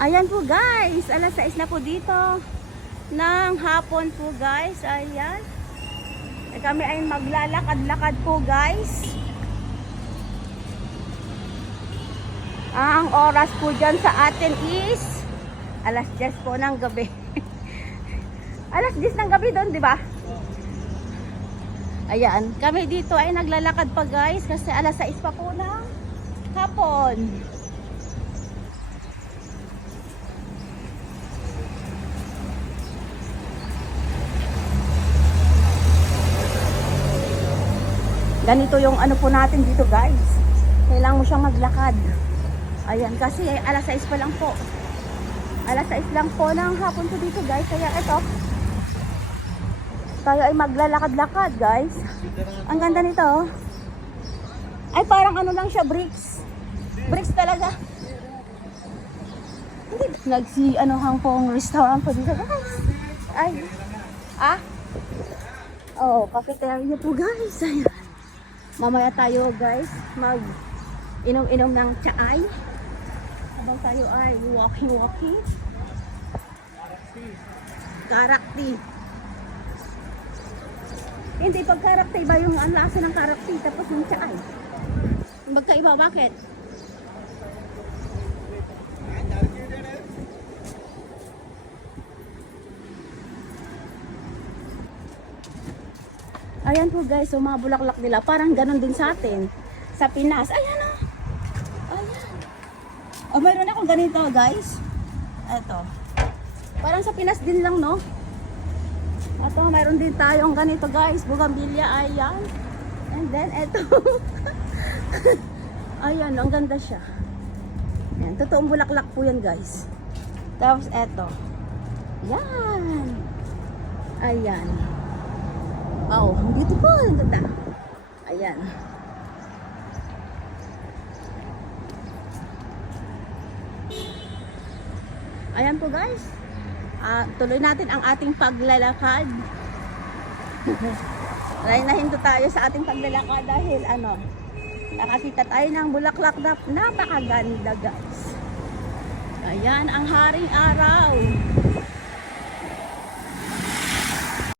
Ayan po guys, alas 6 na po dito ng hapon po guys. Ayan. Kami ay maglalakad-lakad po guys. Ang oras po dyan sa atin is alas 10 po ng gabi. Alas 10 ng gabi doon, di ba? Ayan, kami dito ay naglalakad pa guys kasi alas 6 pa po ng hapon. Ganito yung ano po natin dito guys. Kailangan mo siyang maglakad. Ayan, kasi alas 6 pa lang po. Alas 6 lang po ng hapon po dito guys. Kaya ito, tayo ay maglalakad-lakad guys. Ang ganda nito oh. Ay parang ano lang siya, bricks. Bricks talaga. Hindi, ano pong restaurant po dito guys. Ay, oh, cafeteria po guys. Ayan. Mamaya tayo guys mag inom-inom ng tsaay habang tayo ay walking. Karakti. Hindi, pag karakti ba yung ang lasa ng karakti tapos yung tsaay? Magkaiba, bakit? Ayan po guys, so mga bulaklak nila parang ganun din sa atin sa Pinas. Ayan o. Ayan. O, mayroon akong ganito guys. Eto. Parang sa Pinas din lang, no? Eto, mayroon din tayong ganito guys. Bougainvillea, ayan. And then eto. Ayan, ang ganda siya. Ayan, totoong bulaklak po yan guys. Tapos eto. Yan. Ayan. Wow, beautiful. Ang ganda. Ayan. Ayan po guys. Tuloy natin ang ating paglalakad. Nahinto tayo sa ating paglalakad dahil nakakita tayo ng bulaklak na napakaganda guys. Ayan ang haring araw.